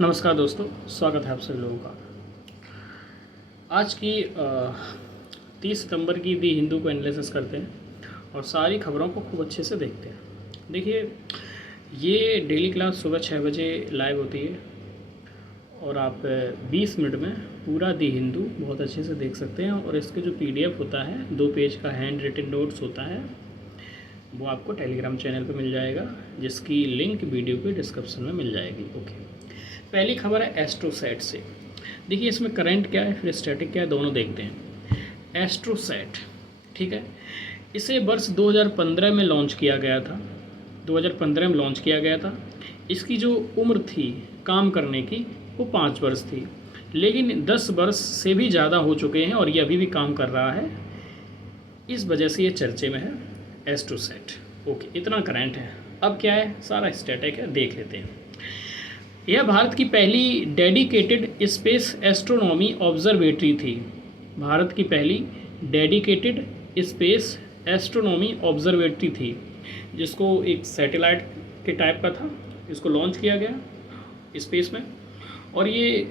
नमस्कार दोस्तों, स्वागत है आप सभी लोगों का। आज की 30 सितंबर की दी हिंदू को एनालिसिस करते हैं और सारी खबरों को खूब अच्छे से देखते हैं। देखिए, ये डेली क्लास सुबह 6 बजे लाइव होती है और आप 20 मिनट में पूरा दी हिंदू बहुत अच्छे से देख सकते हैं। और इसके जो PDF होता है, 2 पेज का हैंड रिटन नोट्स होता है, वो आपको टेलीग्राम चैनल पे मिल जाएगा, जिसकी लिंक वीडियो के डिस्क्रिप्शन में मिल जाएगी। ओके, पहली खबर है एस्ट्रोसैट से। देखिए, इसमें करंट क्या है फिर स्टैटिक क्या है, दोनों देखते हैं। एस्ट्रोसैट, ठीक है, इसे वर्ष 2015 में लॉन्च किया गया था। 2015 में लॉन्च किया गया था। इसकी जो उम्र थी काम करने की वो 5 वर्ष थी, लेकिन 10 वर्ष से भी ज़्यादा हो चुके हैं और ये अभी भी काम कर रहा है। इस वजह से ये चर्चे में है एस्ट्रोसैट। ओके, इतना करंट है। अब क्या है, सारा स्टैटिक है, देख लेते हैं। यह भारत की पहली डेडिकेटेड स्पेस एस्ट्रोनॉमी ऑब्जर्वेटरी थी। भारत की पहली डेडिकेटेड स्पेस एस्ट्रोनॉमी ऑब्जर्वेटरी थी, जिसको एक सैटेलाइट के टाइप का था। इसको लॉन्च किया गया स्पेस में और ये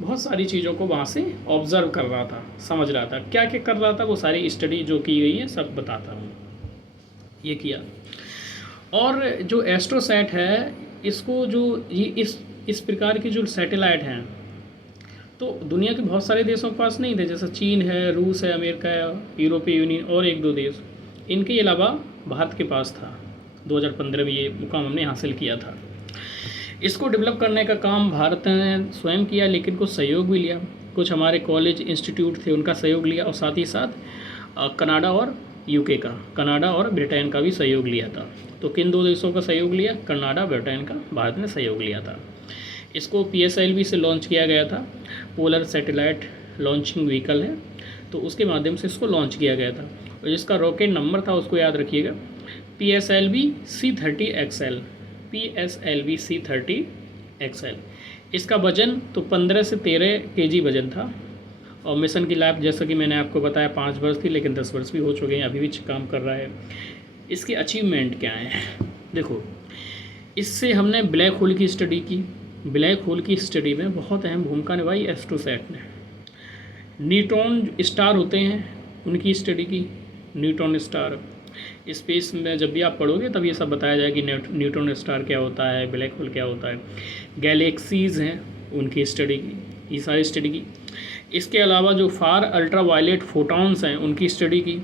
बहुत सारी चीज़ों को वहाँ से ऑब्ज़र्व कर रहा था, समझ रहा था क्या क्या कर रहा था। वो सारी स्टडी जो की गई है सब बताता हूँ। ये किया। और जो एस्ट्रोसैट है, इसको जो ये इस प्रकार की जो सैटेलाइट हैं, तो दुनिया के बहुत सारे देशों के पास नहीं थे, जैसे चीन है, रूस है, अमेरिका है, यूरोपीय यूनियन और 1-2 देश। इनके अलावा भारत के पास था। 2015 में ये मुकाम हमने हासिल किया था। इसको डेवलप करने का काम भारत ने स्वयं किया, लेकिन कुछ सहयोग भी लिया। कुछ हमारे कॉलेज इंस्टीट्यूट थे, उनका सहयोग लिया, और साथ ही साथ कनाडा और यूके का, कनाडा और ब्रिटेन का भी सहयोग लिया था। तो किन 2 देशों का सहयोग लिया? कनाडा, ब्रिटेन का भारत ने सहयोग लिया था। इसको PSLV से लॉन्च किया गया था। पोलर सैटेलाइट लॉन्चिंग व्हीकल है, तो उसके माध्यम से इसको लॉन्च किया गया था। और जिसका रॉकेट नंबर था उसको याद रखिएगा, PSLV C30XL, PSLV C30XL। इसका वजन तो 15 से 13 kg वजन था। और मिशन की लाइफ जैसा कि मैंने आपको बताया 5 वर्ष थी, लेकिन 10 वर्ष भी हो चुके हैं, अभी भी काम कर रहा है। इसके अचीवमेंट क्या हैं? देखो, इससे हमने ब्लैक होल की स्टडी की। ब्लैक होल की स्टडी में बहुत अहम भूमिका निभाई एस्ट्रोसैट ने। न्यूट्रॉन स्टार होते हैं, उनकी स्टडी की। न्यूट्रॉन स्टार स्पेस में जब भी आप पढ़ोगे तब ये सब बताया जाएगा कि न्यूट्रॉन स्टार क्या होता है, ब्लैक होल क्या होता है। गैलेक्सीज़ हैं, उनकी स्टडी की, ये सारी स्टडी की। इसके अलावा जो फार अल्ट्रा वायलेट फोटॉन्स हैं, उनकी स्टडी की।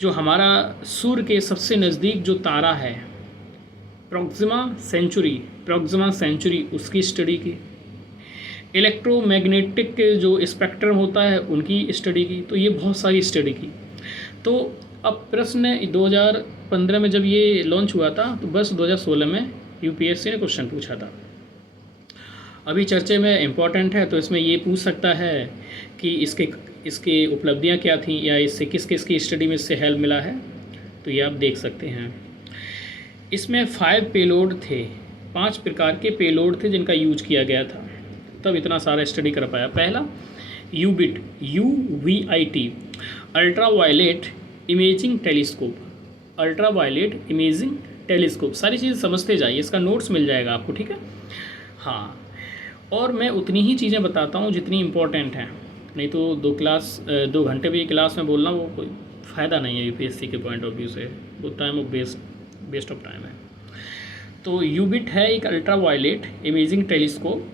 जो हमारा सूर्य के सबसे नज़दीक जो तारा है, प्रॉक्सिमा सेंचुरी, उसकी स्टडी की। इलेक्ट्रोमैग्नेटिक जो स्पेक्ट्रम होता है, उनकी स्टडी की। तो ये बहुत सारी स्टडी की। तो अब प्रश्न 2015 में जब ये लॉन्च हुआ था, तो बस 2016 में UPSC ने क्वेश्चन पूछा था। अभी चर्चे में इम्पॉर्टेंट है, तो इसमें ये पूछ सकता है कि इसके उपलब्धियां क्या थी, या इससे किस किस की स्टडी में इससे हेल्प मिला है। तो ये आप देख सकते हैं। इसमें 5 पेलोड थे, 5 प्रकार के पेलोड थे जिनका यूज किया गया था, तब इतना सारा स्टडी कर पाया। पहला UVIT, UVIT, ultraviolet imaging telescope. Ultraviolet imaging telescope, सारी चीज़ समझते जाइए, इसका नोट्स मिल जाएगा आपको, ठीक है। हाँ, और मैं उतनी ही चीज़ें बताता हूँ जितनी इम्पोर्टेंट हैं, नहीं तो 2 घंटे भी क्लास में बोलना वो कोई फ़ायदा नहीं है UPSC के पॉइंट ऑफ व्यू से, वो time of waste of time है। तो UVIT है एक अल्ट्रा वायलेट इमेजिंग टेलीस्कोप।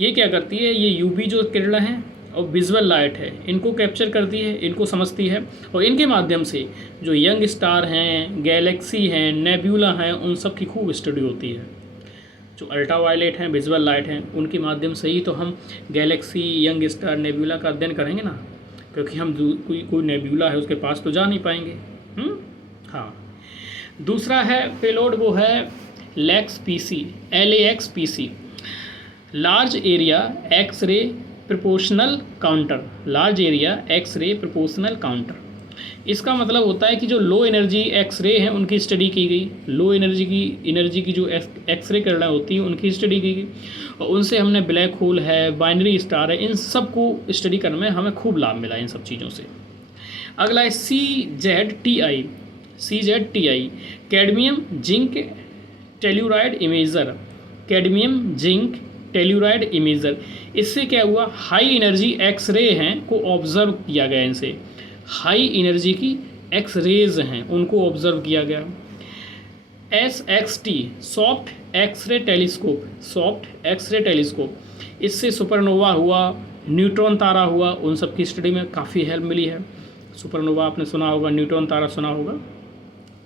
ये क्या करती है, ये UV जो किरणें हैं और विजुअल लाइट है, इनको कैप्चर करती है, इनको समझती है, और इनके माध्यम से जो यंग स्टार हैं, गैलेक्सी हैं, नेब्यूला हैं, उन सब की खूब स्टडी होती है। जो अल्ट्रा वायलेट हैं, विजुअल लाइट हैं, उनके माध्यम से ही तो हम गैलेक्सी, यंग स्टार, नेब्यूला का अध्ययन करेंगे ना, क्योंकि हम कोई नेब्यूला है उसके पास तो जा नहीं पाएंगे। हाँ, दूसरा है पेलोड, वो है LAXPC, large area X-ray proportional counter. Large area X-ray proportional counter, इसका मतलब होता है कि जो लो एनर्जी एक्स-रे हैं उनकी स्टडी की गई। लो एनर्जी की जो एक्स-रे किरणें होती हैं उनकी स्टडी की गई, और उनसे हमने ब्लैक होल है, बाइनरी स्टार है, इन सब को स्टडी करने में हमें खूब लाभ मिला इन सब चीज़ों से। अगला है CZTI, cadmium zinc telluride imager. Cadmium zinc telluride imager. इससे क्या हुआ, हाई एनर्जी एक्सरे हैं को ऑब्जर्व किया गया, इनसे हाई एनर्जी की एक्स रेज हैं उनको ऑब्जर्व किया गया। SXT soft X-ray telescope, soft X-ray telescope, इससे सुपरनोवा हुआ, न्यूट्रॉन तारा हुआ, उन सब की स्टडी में काफ़ी हेल्प मिली है। सुपरनोवा आपने सुना होगा, न्यूट्रॉन तारा सुना होगा।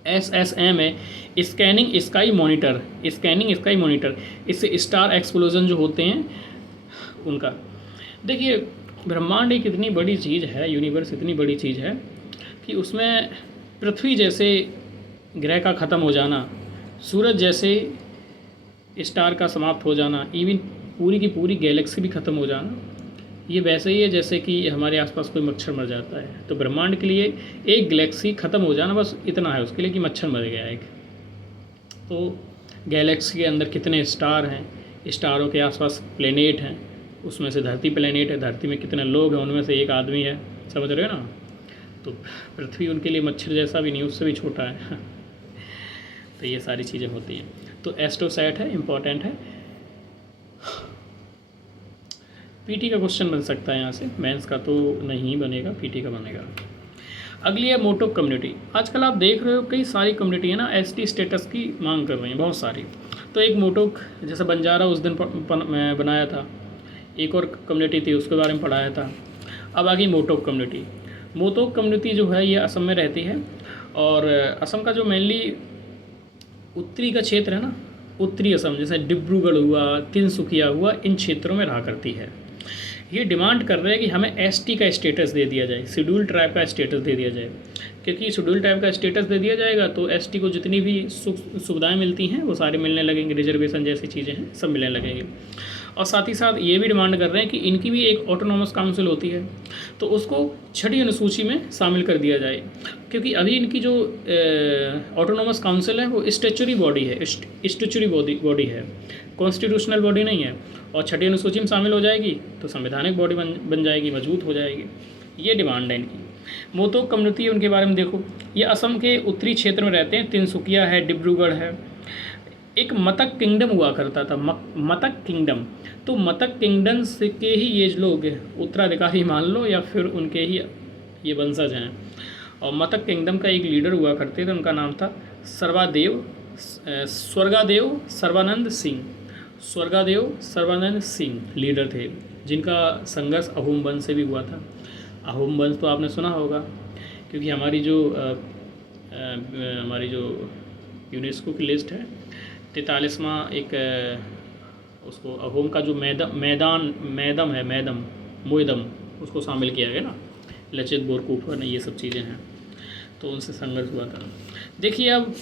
SSM है scanning sky monitor, scanning sky monitor, इससे स्टार एक्सप्लोजन जो होते हैं उनका। देखिए ब्रह्मांड एक इतनी बड़ी चीज़ है, यूनिवर्स इतनी बड़ी चीज़ है कि उसमें पृथ्वी जैसे ग्रह का ख़त्म हो जाना, सूरज जैसे स्टार का समाप्त हो जाना, इवन पूरी की पूरी गैलेक्सी भी ख़त्म हो जाना, ये वैसे ही है जैसे कि हमारे आसपास कोई मच्छर मर जाता है। तो ब्रह्मांड के लिए एक गैलेक्सी ख़त्म हो जाना बस इतना है उसके लिए कि मच्छर मर गया एक। तो गैलेक्सी के अंदर कितने स्टार हैं, स्टारों के आसपास प्लेनेट हैं, उसमें से धरती प्लेनेट है, धरती में कितने लोग हैं, उनमें से एक आदमी है, समझ रहे हो ना। तो पृथ्वी उनके लिए मच्छर जैसा भी नहीं, उससे भी छोटा है। तो ये सारी चीज़ें होती हैं। तो एस्ट्रोसैट है, इम्पॉर्टेंट है। पीटी का क्वेश्चन बन सकता है यहाँ से, मेंस का तो नहीं बनेगा, पीटी का बनेगा। अगली है मोटोक कम्युनिटी। आजकल आप देख रहे हो कई सारी कम्युनिटी है ना एसटी स्टेटस की मांग कर रही हैं, बहुत सारी। तो एक मोटोक जैसे बंजारा उस दिन बनाया था, एक और कम्युनिटी थी उसके बारे में पढ़ाया था। अब आ गई मोटोक कम्युनिटी। मोटोक कम्युनिटी जो है ये असम में रहती है, और असम का जो मेनली उत्तरी का क्षेत्र है ना, उत्तरी असम जैसे डिब्रूगढ़ हुआ, तिनसुकिया हुआ, इन क्षेत्रों में रहा करती है। ये डिमांड कर रहे हैं कि हमें एसटी का स्टेटस दे दिया जाए, शेड्यूल ट्राइब का स्टेटस दे दिया जाए, क्योंकि शेड्यूल ट्राइब का स्टेटस दे दिया जाएगा तो एसटी को जितनी भी सुविधाएं मिलती हैं वो सारी मिलने लगेंगी, रिजर्वेशन जैसी चीज़ें हैं सब मिलने लगेंगी। और साथ ही साथ ये भी डिमांड कर रहे हैं कि इनकी भी एक ऑटोनॉमस काउंसिल होती है तो उसको छठी अनुसूची में शामिल कर दिया जाए, क्योंकि अभी इनकी जो ऑटोनॉमस काउंसिल है वो स्टेचुरी बॉडी है, स्टेचुरी बॉडी है, कॉन्स्टिट्यूशनल बॉडी नहीं है। और छठी अनुसूची में शामिल हो जाएगी तो संवैधानिक बॉडी बन जाएगी, मजबूत हो जाएगी। ये डिमांड है इनकी। मोटोक कम्युनिटी उनके बारे में देखो, ये असम के उत्तरी क्षेत्र में रहते हैं, तिनसुकिया है, डिब्रूगढ़ है। एक मतक किंगडम हुआ करता था, मतक किंगडम। तो मतक किंगडम से के ही ये लोग उत्तराधिकारी मान लो या फिर उनके ही ये वंशज हैं। और मतक किंगडम का एक लीडर हुआ करते थे, उनका नाम था स्वर्गादेव सर्बानंद सिंह। स्वर्गादेव सर्बानंद सिंह लीडर थे, जिनका संघर्ष अहोम वंश से भी हुआ था। अहोम वंश तो आपने सुना होगा, क्योंकि हमारी जो यूनेस्को की लिस्ट है 43वां एक उसको अहोम का जो मोइदम उसको शामिल किया गया ना, लचित बोरफुकन ने, ये सब चीज़ें हैं। तो उनसे संघर्ष हुआ था। देखिए अब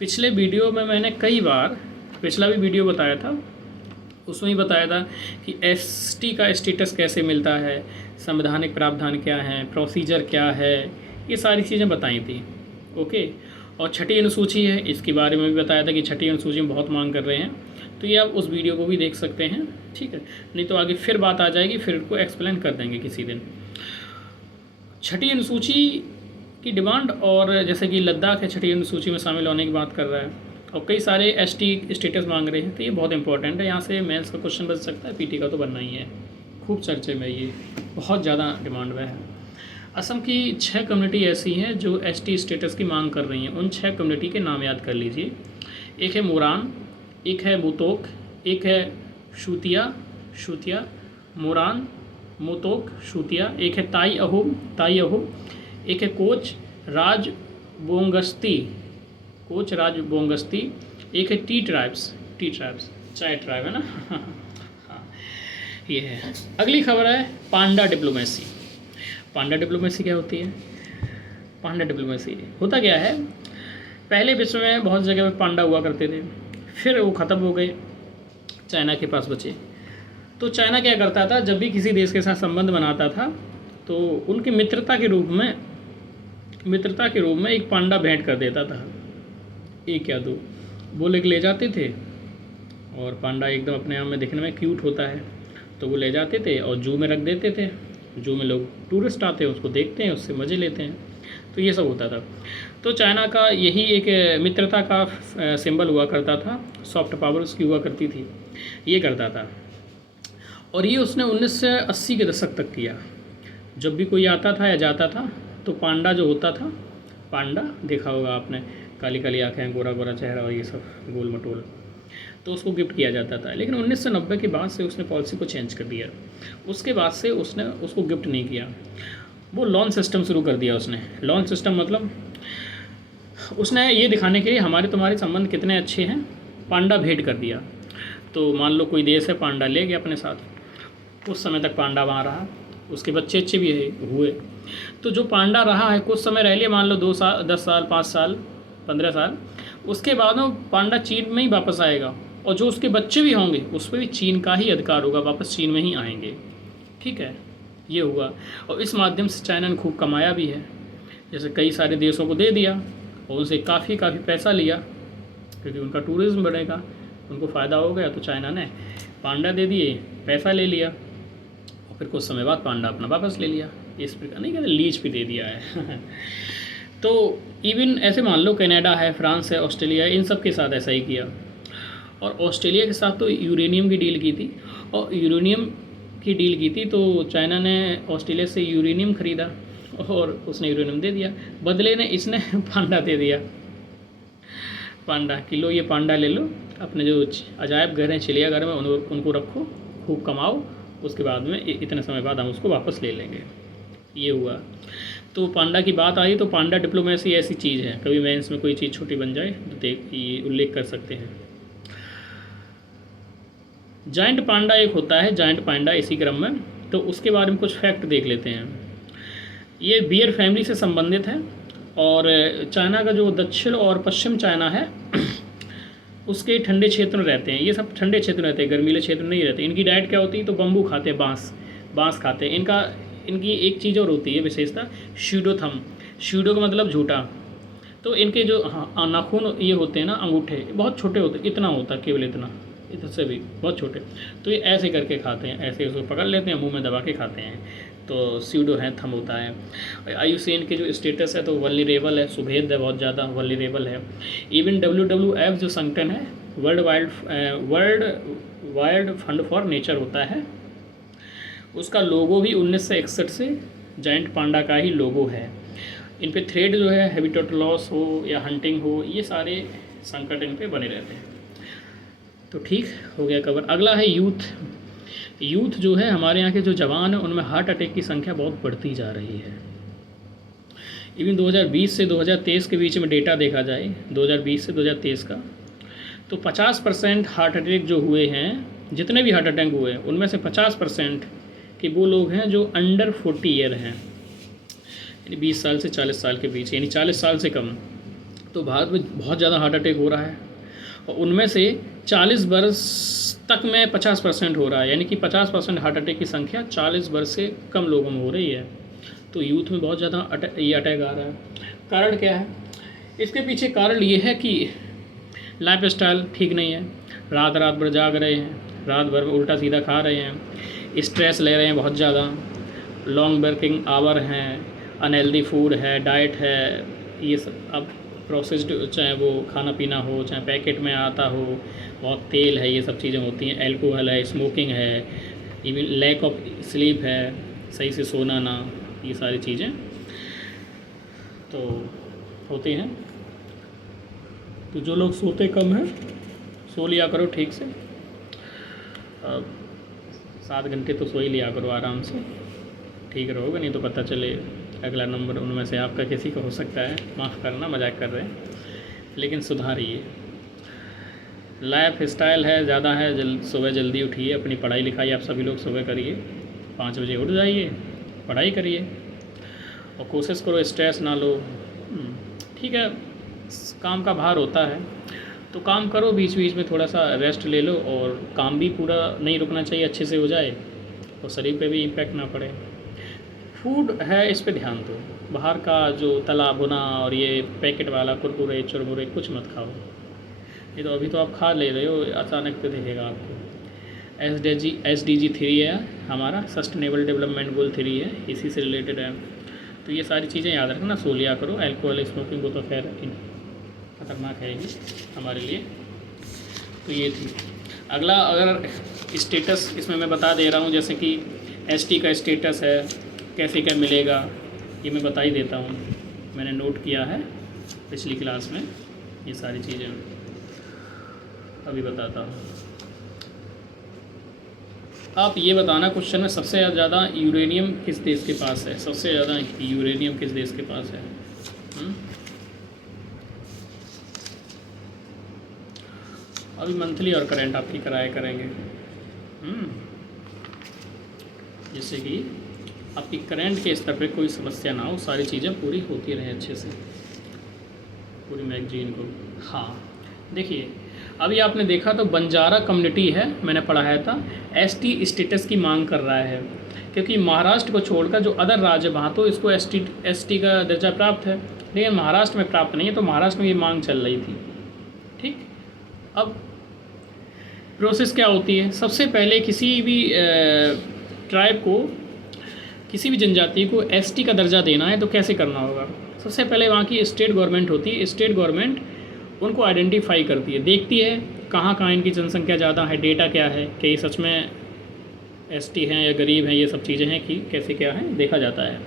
पिछले वीडियो में मैंने कई बार, पिछला भी वीडियो बताया था, उसमें ही बताया था कि एसटी का स्टेटस कैसे मिलता है, संवैधानिक प्रावधान क्या है, प्रोसीजर क्या है, ये सारी चीज़ें बताई थी। ओके। और छठी अनुसूची है, इसके बारे में भी बताया था कि छठी अनुसूची में बहुत मांग कर रहे हैं, तो ये आप उस वीडियो को भी देख सकते हैं, ठीक है। नहीं तो आगे फिर बात आ जाएगी, फिर को एक्सप्लेन कर देंगे किसी दिन। छठी अनुसूची की डिमांड, और जैसे कि लद्दाख है छठी अनुसूची में शामिल होने की बात कर रहा है, और कई सारे एसटी स्टेटस मांग रहे हैं, तो ये बहुत इंपॉर्टेंट है। यहाँ से मेंस का क्वेश्चन बन सकता है, पीटी का तो बनना ही है। खूब चर्चे में ये बहुत ज़्यादा डिमांड में है। असम की 6 कम्युनिटी ऐसी हैं जो एसटी स्टेटस की मांग कर रही हैं। उन 6 कम्युनिटी के नाम याद कर लीजिए। एक है मोरान, एक है मोतोक, एक है शुतिया, मोरान, मोतोक, शुतिया, एक है ताई अहोम, एक है कोच राजबोंगस्ती, एक है टी ट्राइब्स, चाय ट्राइब है ना। हाँ, ये है। अगली खबर है पांडा डिप्लोमेसी। पांडा डिप्लोमेसी क्या होती है? पांडा डिप्लोमेसी होता क्या है, पहले विश्व में बहुत जगह पे पांडा हुआ करते थे, फिर वो ख़त्म हो गए, चाइना के पास बचे। तो चाइना क्या करता था, जब भी किसी देश के साथ संबंध बनाता था तो उनकी मित्रता के रूप में एक पांडा भेंट कर देता था, एक या दो, वो लेके ले जाते थे। और पांडा एकदम अपने आप में दिखने में क्यूट होता है, तो वो ले जाते थे और जू में रख देते थे। जू में लोग टूरिस्ट आते हैं, उसको देखते हैं, उससे मज़े लेते हैं। तो ये सब होता था। तो चाइना का यही एक मित्रता का सिंबल हुआ करता था, सॉफ्ट पावर उसकी हुआ करती थी। ये करता था। और ये उसने 1980 के दशक तक किया। जब भी कोई आता था या जाता था तो पांडा जो होता था, पांडा देखा होगा आपने, काली काली आँखें, गोरा गोरा चेहरा और ये सब गोल मटोल, तो उसको गिफ्ट किया जाता था। लेकिन 1990 के बाद से उसने पॉलिसी को चेंज कर दिया। उसके बाद से उसने उसको गिफ्ट नहीं किया, वो लॉन सिस्टम शुरू कर दिया उसने। लॉन सिस्टम मतलब उसने ये दिखाने के लिए हमारे तुम्हारे संबंध कितने अच्छे हैं, पांडा भेंट कर दिया। तो मान लो कोई देश है, पांडा ले गया अपने साथ, कुछ समय तक पांडा वहाँ रहा, उसके बच्चे अच्छे भी हुए। तो जो पांडा रहा है कुछ समय रह लिया, मान लो 2 साल, 10 साल, 5 साल, 15 साल, उसके बाद वो पांडा चीन में ही वापस आएगा, और जो उसके बच्चे भी होंगे उस पर भी चीन का ही अधिकार होगा, वापस चीन में ही आएंगे। ठीक है, ये हुआ। और इस माध्यम से चाइना ने खूब कमाया भी है, जैसे कई सारे देशों को दे दिया और उनसे काफ़ी पैसा लिया, क्योंकि उनका टूरिज़्म बढ़ेगा, उनको फ़ायदा हो गया। तो चाइना ने पांडा दे दिए, पैसा ले लिया, और फिर कुछ समय बाद पांडा अपना वापस ले लिया। इस प्रकार नहीं कहते, लीज पे दे दिया है। तो इवन ऐसे मान लो कनाडा है, फ्रांस है, ऑस्ट्रेलिया है, इन सब के साथ ऐसा ही किया। और ऑस्ट्रेलिया के साथ तो यूरेनियम की डील की थी, और यूरेनियम की डील की थी तो चाइना ने ऑस्ट्रेलिया से यूरेनियम ख़रीदा और उसने यूरेनियम दे दिया, बदले ने इसने पांडा दे दिया। पांडा कि लो ये पांडा ले लो, अपने जो अजायब घर हैं, चिड़ियाघर में उनको रखो, खूब कमाओ, उसके बाद में इतने समय बाद हम उसको वापस ले लेंगे। ये हुआ। तो पांडा की बात आई तो पांडा डिप्लोमेसी ऐसी चीज़ है, कभी मेंस में कोई चीज़ छोटी बन जाए तो देख ये उल्लेख कर सकते हैं। जायंट पांडा एक होता है, जायंट पांडा इसी क्रम में, तो उसके बारे में कुछ फैक्ट देख लेते हैं। ये बियर फैमिली से संबंधित है, और चाइना का जो दक्षिण और पश्चिम चाइना है उसके ठंडे क्षेत्र में रहते हैं। ये सब ठंडे क्षेत्र में रहते हैं, गर्मीले क्षेत्र में नहीं रहते। इनकी डाइट क्या होती है, तो बम्बू खाते हैं, बाँस खाते हैं। इनकी एक चीज़ और होती है विशेषता, शूडोथम। शूडो का मतलब झूठा। तो इनके जो नाखून ये होते हैं ना, अंगूठे बहुत छोटे होते, इतना होता है, केवल इतना, इससे भी बहुत छोटे। तो ये ऐसे करके खाते हैं, ऐसे उसको पकड़ लेते हैं, मुंह में दबा के खाते हैं, तो स्यूडो है, थम होता है। आयुसेन के जो स्टेटस है तो वल्नरेबल है, सुभेद है, बहुत ज़्यादा वल्नरेबल है। इवन WWF जो संगठन है, world wild fund for nature होता है, उसका लोगो भी 1961 से जायंट पांडा का ही लोगो है। इन पे थ्रेड जो है, हैबिटेट लॉस हो या हंटिंग हो, ये सारे संकट इन पे बने रहते हैं। तो ठीक हो गया कवर। अगला है यूथ जो है, हमारे यहाँ के जो जवान हैं उनमें हार्ट अटैक की संख्या बहुत बढ़ती जा रही है। इवन 2020 से 2023 के बीच में डेटा देखा जाए, 2020 से 2023 का, तो 50% हार्ट अटैक जो हुए हैं, जितने भी हार्ट अटैक हुए हैं उनमें से 50% के वो लोग हैं जो अंडर 40 ईयर हैं, यानी 20 साल से 40 साल के बीच, यानी 40 साल से कम। तो भारत में बहुत ज़्यादा हार्ट अटैक हो रहा है, और उनमें से 40 वर्ष तक में 50% हो रहा है, यानी कि 50% हार्ट अटैक की संख्या 40 वर्ष से कम लोगों में हो रही है। तो यूथ में बहुत ज़्यादा ये अटैक आ रहा है। कारण क्या है इसके पीछे? कारण ये है कि लाइफ स्टाइल ठीक नहीं है, रात भर जाग रहे हैं, रात भर में उल्टा सीधा खा रहे हैं, स्ट्रेस ले रहे हैं बहुत ज़्यादा, लॉन्ग वर्किंग आवर हैं, अनहेल्दी फूड है, डाइट है, ये सब। अब प्रोसेस्ड चाहे वो खाना पीना हो, चाहे पैकेट में आता हो, बहुत तेल है, ये सब चीज़ें होती हैं, एल्कोहल है, स्मोकिंग है, इवन लैक ऑफ स्लीप है, सही से सोना ना, ये सारी चीज़ें तो होती हैं। तो जो लोग सोते कम हैं, सो लिया करो ठीक से, 7 घंटे तो सो ही लिया करो आराम से, ठीक रहोगे। नहीं तो पता चले अगला नंबर उनमें से आपका किसी का हो सकता है, माफ़ करना, मजाक कर रहे हैं, लेकिन सुधारिए। लाइफ स्टाइल है ज़्यादा है, सुबह जल्दी उठिए, अपनी पढ़ाई लिखाई आप सभी लोग सुबह करिए, 5 बजे उठ जाइए, पढ़ाई करिए, और कोशिश करो स्ट्रेस ना लो। ठीक है, काम का भार होता है तो काम करो, बीच बीच में थोड़ा सा रेस्ट ले लो, और काम भी पूरा नहीं रुकना चाहिए, अच्छे से हो जाए और शरीर पे भी इम्पैक्ट ना पड़े। फूड है, इस पे ध्यान दो, बाहर का जो तला भुना और ये पैकेट वाला कुरकुरे चुरमुरे कुछ मत खाओ। ये तो अभी तो आप खा ले रहे हो, अचानक तो दिखेगा आपको। SDG 3 है हमारा, सस्टेनेबल डेवलपमेंट गोल 3 है, इसी से रिलेटेड है। तो ये सारी चीज़ें याद रखना, सो लिया करो। अल्कोहल स्मोकिंग को तो खैर खतरनाक है ही हमारे लिए। तो ये थी। अगला अगर स्टेटस इसमें मैं बता दे रहा हूँ, जैसे कि एसटी का स्टेटस है, कैसे क्या मिलेगा, ये मैं बता ही देता हूँ। मैंने नोट किया है पिछली क्लास में ये सारी चीज़ें, अभी बताता हूँ। आप ये बताना क्वेश्चन में सबसे ज़्यादा यूरेनियम किस देश के पास है, सबसे ज़्यादा यूरेनियम किस देश के पास है। अभी मंथली और करंट आपकी कराया करेंगे, जिससे कि आपकी करंट के स्तर पे कोई समस्या ना हो, सारी चीज़ें पूरी होती रहे अच्छे से पूरी मैगजीन को। हाँ देखिए, अभी आपने देखा तो बंजारा कम्युनिटी है, मैंने पढ़ाया था, एसटी स्टेटस की मांग कर रहा है, क्योंकि महाराष्ट्र को छोड़कर जो अदर राज्य वहाँ तो इसको एसटी का दर्जा प्राप्त है, लेकिन महाराष्ट्र में प्राप्त नहीं है, तो महाराष्ट्र में ये मांग चल रही थी। ठीक, अब प्रोसेस क्या होती है, सबसे पहले किसी भी ट्राइब को, किसी भी जनजाति को एसटी का दर्जा देना है तो कैसे करना होगा। सबसे पहले वहाँ की स्टेट गवर्नमेंट होती है, स्टेट गवर्नमेंट उनको आइडेंटिफाई करती है, देखती है कहाँ कहाँ इनकी जनसंख्या ज़्यादा है, डेटा क्या है, कि ये सच में एसटी हैं या गरीब हैं, ये सब चीज़ें हैं कि कैसे क्या है देखा जाता है।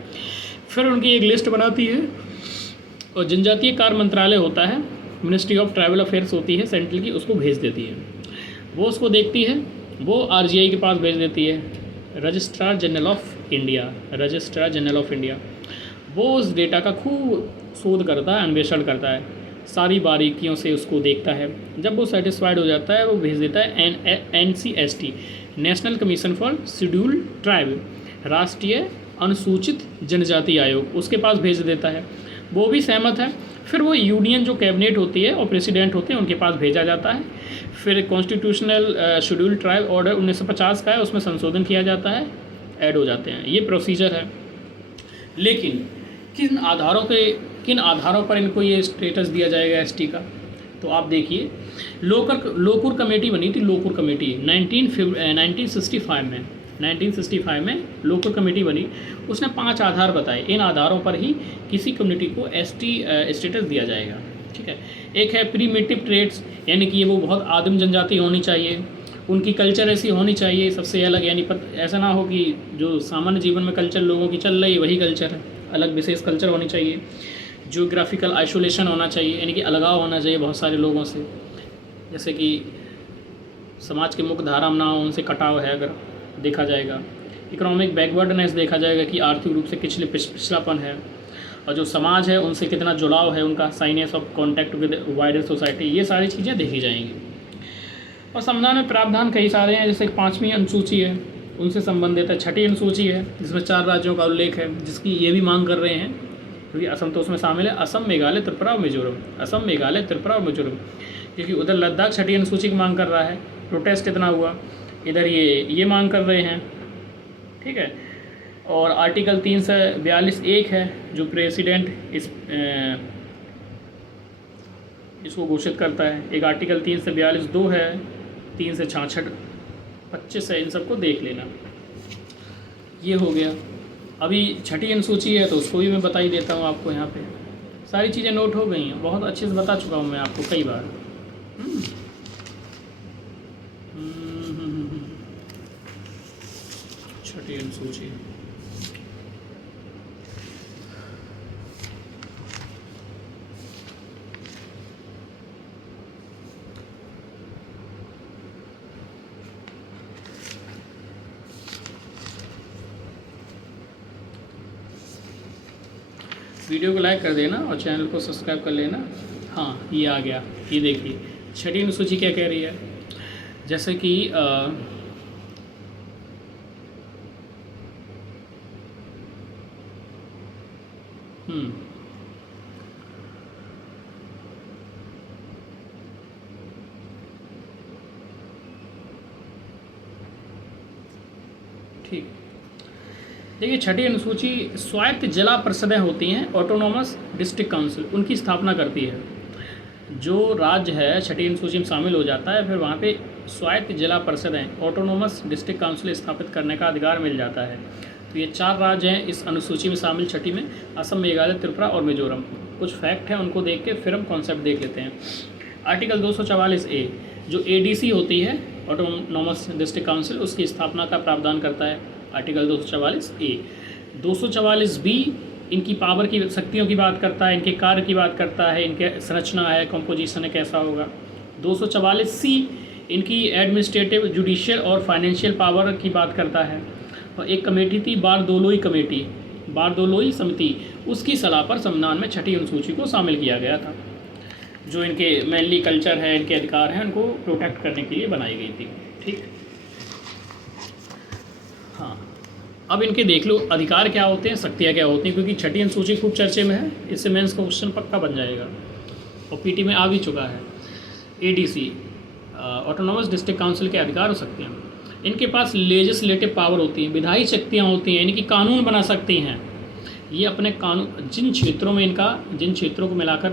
फिर उनकी एक लिस्ट बनाती है, और जनजातीय कार्य मंत्रालय होता है, मिनिस्ट्री ऑफ ट्राइबल अफेयर्स होती है सेंट्रल की, उसको भेज देती है, वो उसको देखती है, वो आरजीआई के पास भेज देती है, registrar general of India, registrar general of India, वो उस डेटा का खूब शोध करता है, अन्वेषण करता है, सारी बारीकियों से उसको देखता है। जब वो सेटिस्फाइड हो जाता है, वो भेज देता है NCST, national commission for scheduled tribe, राष्ट्रीय अनुसूचित जनजाति आयोग, उसके पास भेज देता है, वो भी सहमत है। फिर वो यूनियन जो कैबिनेट होती है और प्रेसिडेंट होते हैं उनके पास भेजा जाता है। फिर कॉन्स्टिट्यूशनल शेड्यूल्ड ट्राइब ऑर्डर 1950 का है, उसमें संशोधन किया जाता है, ऐड हो जाते हैं, ये प्रोसीजर है। लेकिन किन आधारों पर इनको ये स्टेटस दिया जाएगा एसटी का, तो आप देखिए, लोकुर कमेटी बनी थी, लोकुर कमेटी 1965 में लोकुर कमेटी बनी, उसने 5 आधार बताए, इन आधारों पर ही किसी कम्युनिटी को एसटी स्टेटस दिया जाएगा। ठीक है, एक है प्रीमिटिव ट्रेड्स, यानी कि ये वो बहुत आदिम जनजाति होनी चाहिए, उनकी कल्चर ऐसी होनी चाहिए सबसे अलग, यानी ऐसा ना हो कि जो सामान्य जीवन में कल्चर लोगों की चल रही है वही कल्चर है, अलग विशेष कल्चर होनी चाहिए। जियोग्राफिकल आइसोलेशन होना चाहिए, यानी कि अलगाव होना चाहिए बहुत सारे लोगों से, जैसे कि समाज के मुख्य धारा ना हो, उनसे कटाव है अगर देखा जाएगा। इकोनॉमिक बैकवर्डनेस देखा जाएगा कि आर्थिक रूप से पिछलापन है, और जो समाज है उनसे कितना जुड़ाव है उनका, signs of contact with wider society, ये सारी चीज़ें देखी जाएंगी। और संविधान में प्रावधान कई सारे हैं, जैसे 5वीं अनुसूची है उनसे संबंधित है, 6ठी अनुसूची है जिसमें 4 राज्यों का उल्लेख है, जिसकी ये भी मांग कर रहे हैं, क्योंकि असम तो उसमें शामिल है, असम, मेघालय, त्रिपुरा और मिजोरम, असम, मेघालय, त्रिपुरा और मिजोरम, क्योंकि उधर लद्दाख 6ठी अनुसूची की मांग कर रहा है, प्रोटेस्ट इतना हुआ, इधर ये मांग कर रहे हैं। ठीक है, और आर्टिकल 342(1) है जो प्रेसिडेंट इसको घोषित करता है, एक आर्टिकल 342(2) है, 3 से 66, 25 है, इन सबको देख लेना। ये हो गया। अभी 6ठी अनुसूची है तो उसको भी मैं बता ही देता हूँ आपको, यहाँ पे सारी चीज़ें नोट हो गई हैं, बहुत अच्छे से बता चुका हूँ मैं आपको कई बार। 6ठी अनुसूची, वीडियो को लाइक कर देना और चैनल को सब्सक्राइब कर लेना। हाँ, ये आ गया, ये देखिए 6ठी अनुसूची क्या कह रही है, जैसे कि ठीक, देखिए 6ठी अनुसूची स्वायत्त जिला परिषदें होती हैं, ऑटोनोमस डिस्ट्रिक्ट काउंसिल, उनकी स्थापना करती है। जो राज्य है 6ठी अनुसूची में शामिल हो जाता है, फिर वहाँ पे स्वायत्त जिला परिषदें, ऑटोनोमस डिस्ट्रिक्ट काउंसिल स्थापित करने का अधिकार मिल जाता है। तो ये 4 राज्य हैं इस अनुसूची में शामिल 6ठी में, असम, मेघालय, त्रिपुरा और मिजोरम। कुछ फैक्ट हैं उनको देख के फिर हम कॉन्सेप्ट देख लेते हैं। आर्टिकल 244(a) जो ADC होती है, ऑटोनॉमस डिस्ट्रिक्ट काउंसिल उसकी स्थापना का प्रावधान करता है आर्टिकल 244A। 244B इनकी पावर की शक्तियों की बात करता है, इनके कार्य की बात करता है, इनके संरचना है, कंपोजिशन है, कैसा होगा। 244C इनकी एडमिनिस्ट्रेटिव, जुडिशियल और फाइनेंशियल पावर की बात करता है। और एक कमेटी थी बारदोलोई कमेटी, बारदोलोई समिति, उसकी सलाह पर संविधान में छठी अनुसूची को शामिल किया गया था, जो इनके मेनली कल्चर है, इनके अधिकार हैं, उनको प्रोटेक्ट करने के लिए बनाई गई थी। ठीक, हाँ, अब इनके देख लो अधिकार क्या होते हैं, शक्तियाँ क्या होती हैं, क्योंकि छठी अनुसूची खूब चर्चे में है, इससे मेंस का क्वेश्चन पक्का बन जाएगा और पीटी में आ भी चुका है। एडीसी ऑटोनॉमस डिस्ट्रिक्ट काउंसिल के अधिकार हो सकते हैं। इनके पास लेजिस्लेटिव पावर होती है, विधायी शक्तियाँ होती हैं, इनकी कानून बना सकती हैं। ये अपने कानून जिन क्षेत्रों को मिलाकर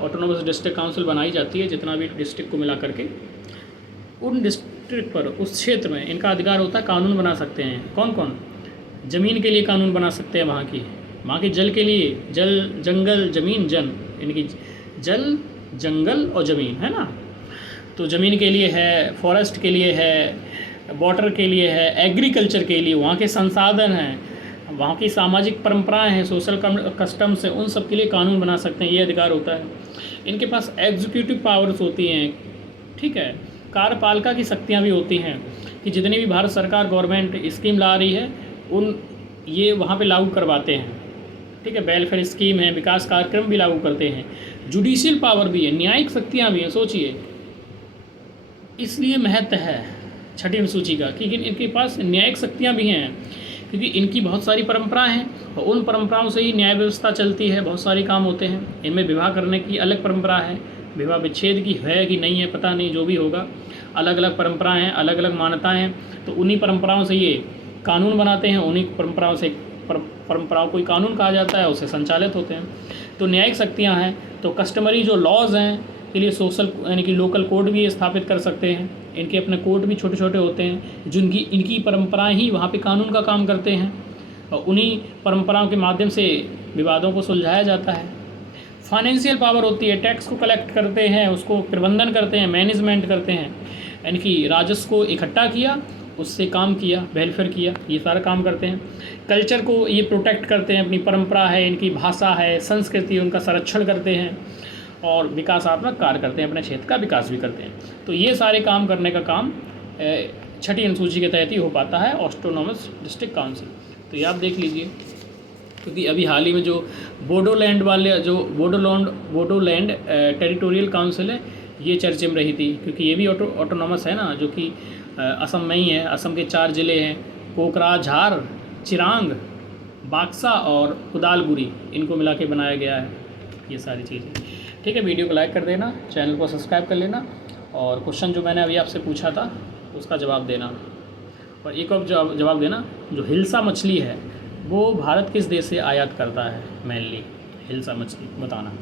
ऑटोनॉमस डिस्ट्रिक्ट काउंसिल बनाई जाती है, जितना भी डिस्ट्रिक्ट को मिला करके, उन डिस्ट्रिक्ट पर, उस क्षेत्र में इनका अधिकार होता है, कानून बना सकते हैं। कौन कौन? ज़मीन के लिए कानून बना सकते हैं, वहाँ के जल के लिए, जल, जंगल, ज़मीन, जन, इनकी जल, जंगल और ज़मीन है ना। तो ज़मीन के लिए है, फॉरेस्ट के लिए है, वाटर के लिए है, एग्रीकल्चर के लिए, वहाँ के संसाधन हैं, वहाँ की सामाजिक परंपराएं हैं, सोशल कस्टम्स हैं, उन सब के लिए कानून बना सकते हैं, ये अधिकार होता है। इनके पास एग्जीक्यूटिव पावर्स होती हैं, ठीक है, कार्यपालिका की शक्तियाँ भी होती हैं कि जितनी भी भारत सरकार गवर्नमेंट स्कीम ला रही है ये वहाँ पे लागू करवाते हैं, ठीक है, वेलफेयर स्कीम है, विकास कार्यक्रम भी लागू करते हैं। जुडिशियल पावर भी है, न्यायिक शक्तियाँ भी हैं। सोचिए, इसलिए महत्व है छठी अनुसूची का कि इनके पास न्यायिक शक्तियाँ भी हैं, क्योंकि इनकी बहुत सारी परंपराएं हैं और उन परंपराओं से ही न्याय व्यवस्था चलती है, बहुत सारे काम होते हैं। इनमें विवाह करने की अलग परंपरा है, विवाह विच्छेद की है कि नहीं है पता नहीं, जो भी होगा, अलग अलग परंपराएं हैं, अलग अलग मान्यताएं हैं। तो उन्हीं परंपराओं से ये कानून बनाते हैं, उन्हीं परंपराओं को ही कानून कहा जाता है, उससे संचालित होते हैं। तो न्यायिक शक्तियाँ हैं, तो कस्टमरी जो लॉज हैं के लिए सोशल यानी कि लोकल कोड भी स्थापित कर सकते हैं। इनके अपने कोड भी छोटे छोटे होते हैं, जिनकी इनकी परंपराएं ही वहाँ पे कानून का काम करते हैं और उन्हीं परंपराओं के माध्यम से विवादों को सुलझाया जाता है। फाइनेंशियल पावर होती है, टैक्स को कलेक्ट करते हैं, उसको प्रबंधन करते हैं, मैनेजमेंट करते हैं, यानी कि राजस्व को इकट्ठा किया, उससे काम किया, वेलफेयर किया, ये सारा काम करते हैं। कल्चर को ये प्रोटेक्ट करते हैं, अपनी परंपरा है, इनकी भाषा है, संस्कृति, उनका संरक्षण करते हैं और विकासात्मक कार्य करते हैं, अपने क्षेत्र का विकास भी करते हैं। तो ये सारे काम करने का काम छठी अनुसूची के तहत ही हो पाता है ऑटोनॉमस डिस्ट्रिक्ट काउंसिल। तो ये आप देख लीजिए, क्योंकि अभी हाल ही में जो बोडोलैंड बोडोलैंड टेरिटोरियल काउंसिल है, ये चर्चे में रही थी, क्योंकि ये भी ऑटोनॉमस है ना, जो कि असम में ही है। असम के 4 ज़िले हैं, कोकराझार, चिरांग, बाक्सा और उदालगुरी, इनको मिला के बनाया गया है ये सारी चीज़ें। ठीक है, वीडियो को लाइक कर देना, चैनल को सब्सक्राइब कर लेना और क्वेश्चन जो मैंने अभी आपसे पूछा था उसका जवाब देना। और एक और जवाब देना, जो हिल्सा मछली है वो भारत किस देश से आयात करता है मेनली, हिल्सा मछली बताना।